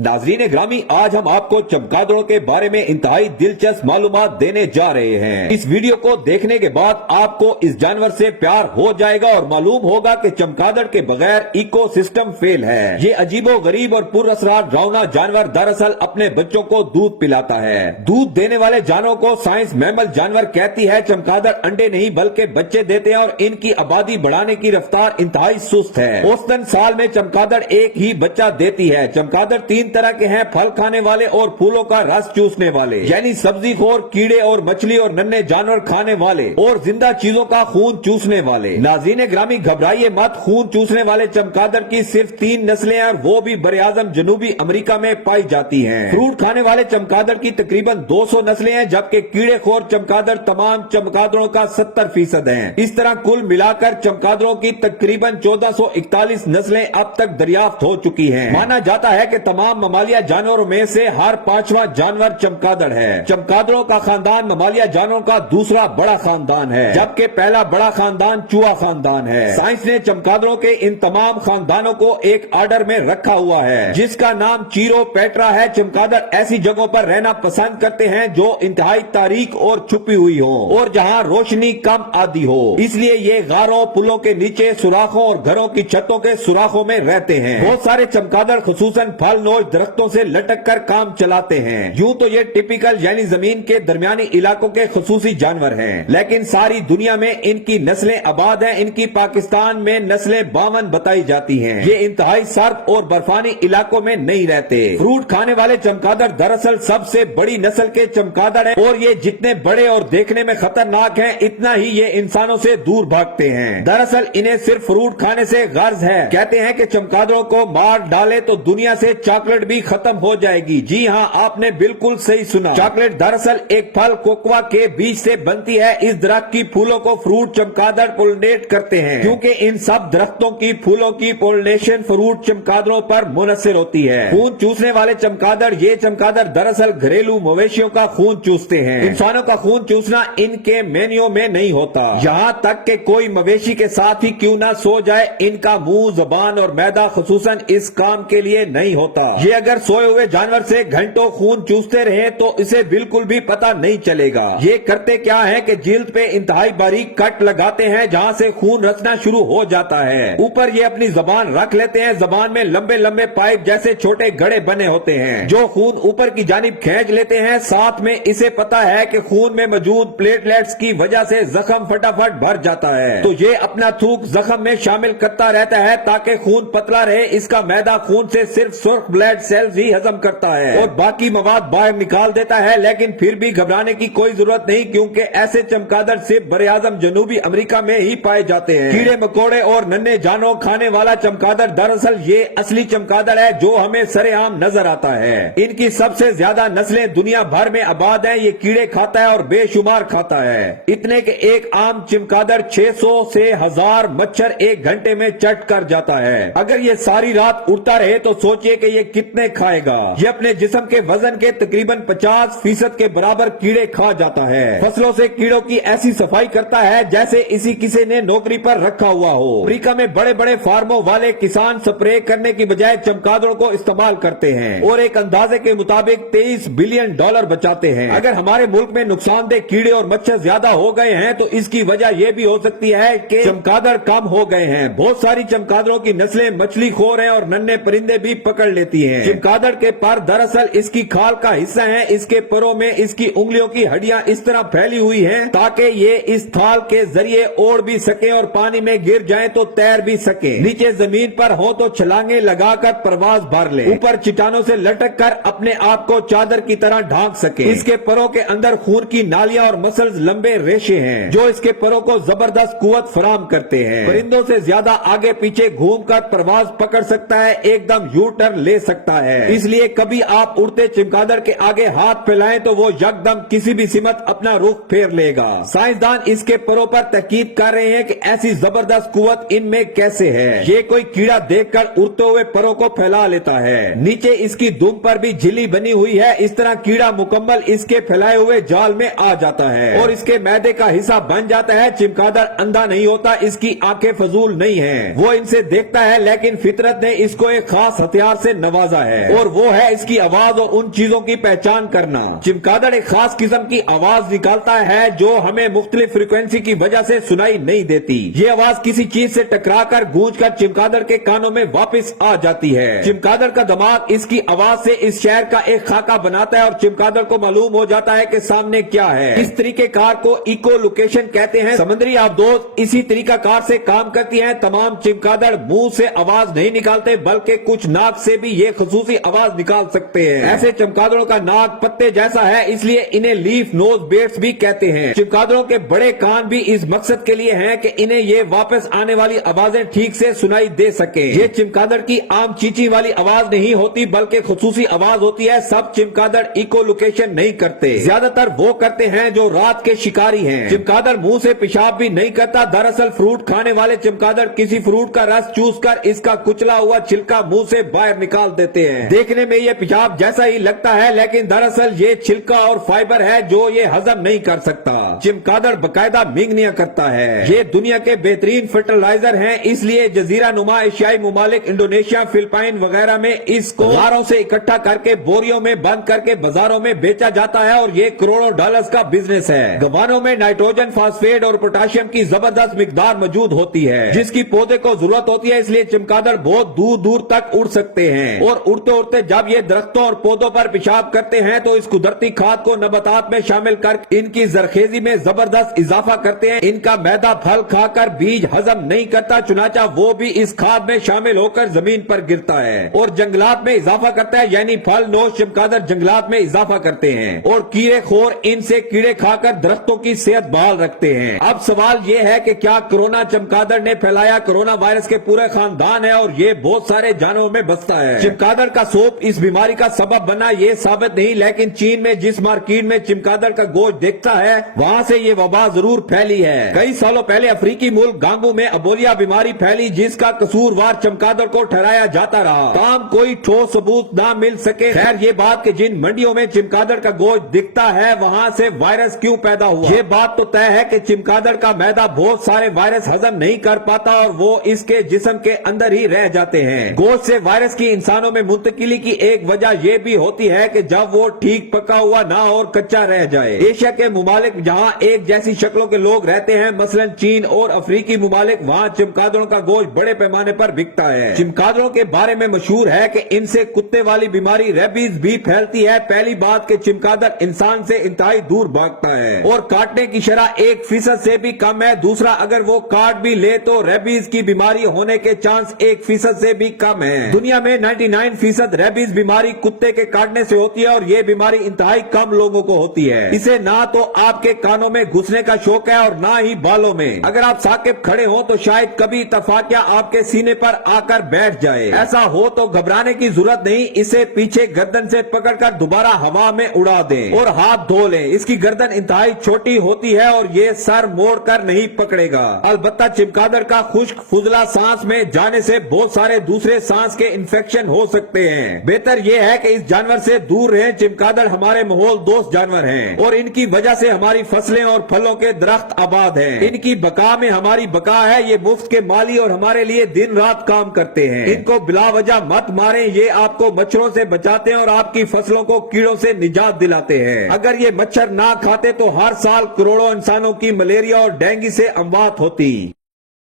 नाज़रीन ग्रामी, आज हम आपको चमगादड़ों के बारे में इंतहाई दिलचस्प मालूमात देने जा रहे हैं। इस वीडियो को देखने के बाद आपको इस जानवर से प्यार हो जाएगा और मालूम होगा कि चमगादड़ के बगैर इकोसिस्टम फेल है। ये अजीबो गरीब और पुरअसरार डरावना जानवर दरअसल अपने बच्चों को दूध पिलाता है। दूध देने वाले जानवरों को साइंस मैमल जानवर कहती है। चमगादड़ अंडे नहीं बल्कि बच्चे देते हैं और इनकी आबादी बढ़ाने की रफ्तार इंतहाई सुस्त है। औसतन साल में चमगादड़ एक ही बच्चा देती है। चमगादड़ तीन तरह के हैं, फल खाने वाले और फूलों का रस चूसने वाले, यानी सब्जी खोर, कीड़े और मछली और नन्हे जानवर खाने वाले और जिंदा चीजों का खून चूसने वाले। नाज़रीन ग्रामी, घबराइए मत, खून चूसने वाले चमगादड़ की सिर्फ 3 नस्लें हैं और वो भी बरे-आज़म जनूबी अमेरिका में पाई जाती हैं। फ्रूट खाने वाले चमगादड़ की तकरीबन 200 नस्लें हैं, जबकि कीड़े खोर चमगादड़ तमाम चमगादड़ों का 70% है। इस तरह कुल मिलाकर चमगादड़ों की तकरीबन 1441 नस्लें अब तक दरियाफ्त हो चुकी हैं। माना जाता है कि तमाम ममालिया जानवरों में से हर 5वां जानवर चमगादड़ है। चमगादड़ों का खानदान ममालिया जानवरों का दूसरा बड़ा खानदान है, जबकि पहला बड़ा खानदान चूहा खानदान है। साइंस ने चमगादड़ों के इन तमाम खानदानों को एक आर्डर में रखा हुआ है, जिसका नाम चीरोपेट्रा है। चमगादड़ ऐसी जगहों पर रहना पसंद करते हैं जो इंतहाई तारीक और छुपी हुई हो और जहाँ रोशनी कम आती हो, इसलिए ये गारों, पुलों के नीचे, सुराखों और घरों की छतों के सुराखों में रहते हैं। बहुत सारे चमगादड़ खुसूसन फल नोश दरख्तों से लटक कर काम चलाते हैं। यूं तो ये टिपिकल यानी जमीन के दरमियानी इलाकों के खुसूसी जानवर हैं, लेकिन सारी दुनिया में इनकी नस्लें आबाद हैं। इनकी पाकिस्तान में नस्लें 52 बताई जाती हैं। ये इंतहाई सर्द और बर्फानी इलाकों में नहीं रहते। फ्रूट खाने वाले चमगादड़ दरअसल सबसे बड़ी नस्ल के चमगादड़ हैं और ये जितने बड़े और देखने में खतरनाक हैं, इतना ही ये इंसानों से दूर भागते हैं। दरअसल इन्हें सिर्फ फ्रूट खाने से गर्ज है। कहते हैं कि चमगादड़ों को मार डाले तो दुनिया से चॉकलेट भी खत्म हो जाएगी। जी हाँ, आपने बिल्कुल सही सुना। चॉकलेट दरअसल एक फल कोकोआ के बीज से बनती है। इस दरख्त की फूलों को फ्रूट चमगादड़ पोलिनेट करते हैं, क्योंकि इन सब दरख्तों की फूलों की पोलिनेशन फ्रूट चमगादड़ों पर मुनसर होती है। खून चूसने वाले चमगादड़, ये चमगादड़ दरअसल घरेलू मवेशियों का खून चूसते हैं। इंसानों का खून चूसना इनके मेन्यू में नहीं होता। यहाँ तक कि कोई मवेशी के साथ ही क्यों ना सो जाए, इनका मुंह, जबान और मैदा खुसूसन इस काम के लिए नहीं होता। ये अगर सोए हुए जानवर से घंटों खून चूसते रहे तो इसे बिल्कुल भी पता नहीं चलेगा। ये करते क्या है कि जिल्द पे इंतहाई बारीक कट लगाते हैं, जहाँ से खून रचना शुरू हो जाता है। ऊपर ये अपनी जबान रख लेते हैं। जबान में लंबे लंबे पाइप जैसे छोटे गड़े बने होते हैं, जो खून ऊपर की जानिब खींच लेते हैं। साथ में इसे पता है कि खून में मौजूद प्लेटलेट्स की वजह से जख्म फटाफट भर जाता है, तो ये अपना थूक जख्म में शामिल करता रहता है ताकि खून पतला रहे। इसका मैदा खून से सिर्फ सुर्ख ब्लड सेल्स ही हजम करता है और बाकी मवाद बाहर निकाल देता है। लेकिन फिर भी घबराने की कोई जरूरत नहीं, क्योंकि ऐसे चमगादड़ सिर्फ बरे-आज़म जनूबी अमेरिका में ही पाए जाते हैं। कीड़े मकोड़े और नन्हे जानवर खाने वाला चमगादड़ दरअसल ये असली चमगादड़ है जो हमें सरेआम नजर आता है। इनकी सबसे ज्यादा नस्लें दुनिया भर में आबाद हैं। ये कीड़े खाता है और बेशुमार खाता है, इतने के एक आम चमगादड़ 600 से 1000 मच्छर एक घंटे में चट कर जाता है। अगर ये सारी रात उड़ता रहे तो सोचिए कि ये कितने खाएगा। ये अपने जिस्म के वजन के तकरीबन 50% के बराबर कीड़े खा जाता है। फसलों से कीड़ों की ऐसी सफाई करता है जैसे इसी किसी ने नौकरी पर रखा हुआ हो। अफ्रीका में बड़े बड़े फार्मों वाले किसान स्प्रे करने की बजाय चमगादड़ों को इस्तेमाल करते हैं और एक अंदाजे के मुताबिक $23 बिलियन बचाते हैं। अगर हमारे मुल्क में नुकसानदेह कीड़े और मच्छर ज्यादा हो गए हैं तो इसकी वजह यह भी हो सकती है कि चमगादड़ कम हो गए हैं। बहुत सारी चमगादड़ों की नस्लें मछली खोर हैं और नन्हे परिंदे भी पकड़ लेती हैं। चमगादड़ के पर दरअसल इसकी खाल का हिस्सा है। इसके परों में इसकी उंगलियों की हड्डियां इस तरह फैली हुई हैं ताकि ये इस थाल के जरिए ओढ़ भी सके और पानी में गिर जाए तो तैर भी सके। नीचे जमीन पर हो तो छलांगे लगाकर परवाज भर ले। ऊपर चट्टानों से लटक कर अपने आप को चादर की तरह ढांक सके। इसके परों के अंदर खून की नालियां और मसल्स लंबे रेशे हैं जो इसके परों को जबरदस्त कुव्वत फराम करते हैं। परिंदों से ज्यादा आगे पीछे घूमकर परवाज पकड़ सकता है, एकदम यू टर्न ले सकता है। इसलिए कभी आप उड़ते चमगादड़ के आगे हाथ फैलाएं तो वो यकदम किसी भी सिमत अपना रुख फेर लेगा। साइंसदान इसके परों पर तहकीक कर रहे हैं कि ऐसी जबरदस्त कुव्वत इनमें कैसे है। ये कोई कीड़ा देखकर उड़ते हुए परों को फैला लेता है। नीचे इसकी दुम पर भी झिल्ली बनी हुई है। इस तरह कीड़ा मुकम्मल इसके फैलाए हुए जाल में आ जाता है और इसके मैदे का हिस्सा बन जाता है। चमगादड़ अंधा नहीं होता, इसकी आंखें फजूल नहीं है। वो इनसे देखता है, लेकिन फितरत ने इसको एक खास हथियार से नवाजा اندازہ ہے، اور وہ ہے اس کی آواز اور ان چیزوں کی پہچان کرنا۔ چمگادڑ ایک خاص قسم کی آواز نکالتا ہے جو ہمیں مختلف فریکوینسی کی وجہ سے سنائی نہیں دیتی۔ یہ آواز کسی چیز سے ٹکرا کر گونج کر چمگادڑ کے کانوں میں واپس آ جاتی ہے۔ چمگادڑ کا دماغ اس کی آواز سے اس شہر کا ایک خاکہ بناتا ہے اور چمگادڑ کو معلوم ہو جاتا ہے کہ سامنے کیا ہے۔ اس طریقہ کار کو ایکو لوکیشن کہتے ہیں۔ سمندری آبدوز اسی طریقہ کار سے کام کرتی ہیں۔ تمام چمگادڑ منہ سے آواز نہیں نکالتے بلکہ کچھ ناک سے بھی یہ خصوصی آواز نکال سکتے ہیں۔ ایسے چمگادڑوں کا ناک پتے جیسا ہے، اس لیے انہیں لیف نوز بیٹس بھی کہتے ہیں۔ چمگادڑوں کے بڑے کان بھی اس مقصد کے لیے ہیں کہ انہیں یہ واپس آنے والی آوازیں ٹھیک سے سنائی دے سکیں۔ یہ چمگادڑ کی عام چیچی والی آواز نہیں ہوتی بلکہ خصوصی آواز ہوتی ہے۔ سب چمگادڑ ایکو لوکیشن نہیں کرتے، زیادہ تر وہ کرتے ہیں جو رات کے شکاری ہیں۔ چمگادڑ منہ سے پیشاب بھی نہیں کرتا۔ دراصل فروٹ کھانے والے چمگادڑ کسی فروٹ کا رس چوس کر اس کا کچلا ہوا چھلکا منہ سے باہر نکال دیتے ہیں۔ دیکھنے میں یہ پیشاب جیسا ہی لگتا ہے لیکن دراصل یہ چھلکا اور فائبر ہے جو یہ ہضم نہیں کر سکتا۔ چمگادڑ باقاعدہ مینگنیاں کرتا ہے۔ یہ دنیا کے بہترین فرٹیلائزر ہیں، اس لیے جزیرہ نما ایشیائی ممالک انڈونیشیا، فلپائن وغیرہ میں اس کو غاروں سے اکٹھا کر کے بوریوں میں بند کر کے بازاروں میں بیچا جاتا ہے اور یہ کروڑوں ڈالرز کا بزنس ہے۔ گوانوں میں نائٹروجن، فاسفیٹ اور پوٹاشیم کی زبردست مقدار موجود ہوتی ہے جس کی پودے کو ضرورت ہوتی ہے، اس لیے چمگادڑ بہت دور دور تک اڑ سکتے ہیں، اور اڑتے اڑتے جب یہ درختوں اور پودوں پر پیشاب کرتے ہیں تو اس قدرتی کھاد کو نباتات میں شامل کر ان کی زرخیزی میں زبردست اضافہ کرتے ہیں۔ ان کا میدا پھل کھا کر بیج ہضم نہیں کرتا، چنانچہ وہ بھی اس کھاد میں شامل ہو کر زمین پر گرتا ہے اور جنگلات میں اضافہ کرتا ہے، یعنی پھل نوش چمگادڑ جنگلات میں اضافہ کرتے ہیں اور کیڑے خور ان سے کیڑے کھا کر درختوں کی صحت بحال رکھتے ہیں۔ اب سوال یہ ہے کہ کیا کرونا چمگادڑ نے پھیلایا؟ کرونا وائرس کے پورے خاندان ہے اور یہ بہت سارے جانوروں میں بستا ہے۔ چمگادڑ کا سوپ اس بیماری کا سبب بنا یہ ثابت نہیں، لیکن چین میں جس مارکیٹ میں چمگادڑ کا گوشت دیکھتا ہے وہاں سے یہ وبا ضرور پھیلی ہے۔ کئی سالوں پہلے افریقی ملک گانگو میں ابولیا بیماری پھیلی جس کا قصوروار چمگادڑ کو ٹھہرایا جاتا رہا، تاہم کوئی ٹھوس ثبوت نہ مل سکے۔ خیر یہ بات کہ جن منڈیوں میں چمگادڑ کا گوشت دکھتا ہے وہاں سے وائرس کیوں پیدا ہوا، یہ بات تو طے ہے کہ چمگادڑ کا میدا بہت سارے وائرس ہضم نہیں کر پاتا اور وہ اس کے جسم کے اندر ہی رہ جاتے ہیں۔ گوشت سے وائرس کی انسانوں میں منتقلی کی ایک وجہ یہ بھی ہوتی ہے کہ جب وہ ٹھیک پکا ہوا نہ اور کچا رہ جائے۔ ایشیا کے ممالک جہاں ایک جیسی شکلوں کے لوگ رہتے ہیں مثلا چین اور افریقی ممالک، وہاں چمگادڑوں کا گوشت بڑے پیمانے پر بکتا ہے۔ چمگادڑوں کے بارے میں مشہور ہے کہ ان سے کتے والی بیماری ریبیز بھی پھیلتی ہے۔ پہلی بات کہ چمگادڑ انسان سے انتہائی دور بھاگتا ہے اور کاٹنے کی شرح 1% سے بھی کم ہے۔ دوسرا، اگر وہ کاٹ بھی لے تو ریبیز کی بیماری ہونے کے چانس 1% سے بھی کم ہے۔ دنیا میں 99% ریبیز بیماری کتے کے کاٹنے سے ہوتی ہے اور یہ بیماری انتہائی کم لوگوں کو ہوتی ہے۔ اسے نہ تو آپ کے کانوں میں گھسنے کا شوق ہے اور نہ ہی بالوں میں۔ اگر آپ ثاقب کھڑے ہوں تو شاید کبھی اتفاقیہ آپ کے سینے پر آ کر بیٹھ جائے۔ ایسا ہو تو گھبرانے کی ضرورت نہیں، اسے پیچھے گردن سے پکڑ کر دوبارہ ہوا میں اڑا دیں اور ہاتھ دھو لیں۔ اس کی گردن انتہائی چھوٹی ہوتی ہے اور یہ سر موڑ کر نہیں پکڑے گا۔ البتہ چمگادڑ کا خشک فضلہ سانس میں جانے سے بہت سارے دوسرے سانس کے انفیکشن ہو سکتے ہیں۔ بہتر یہ ہے کہ اس جانور سے دور رہیں۔ چمگادڑ ہمارے ماحول دوست جانور ہیں اور ان کی وجہ سے ہماری فصلیں اور پھلوں کے درخت آباد ہیں۔ ان کی بقا میں ہماری بقا ہے۔ یہ مفت کے مالی اور ہمارے لیے دن رات کام کرتے ہیں۔ ان کو بلا وجہ مت ماریں، یہ آپ کو مچھروں سے بچاتے ہیں اور آپ کی فصلوں کو کیڑوں سے نجات دلاتے ہیں۔ اگر یہ مچھر نہ کھاتے تو ہر سال کروڑوں انسانوں کی ملیریا اور ڈینگی سے اموات ہوتی۔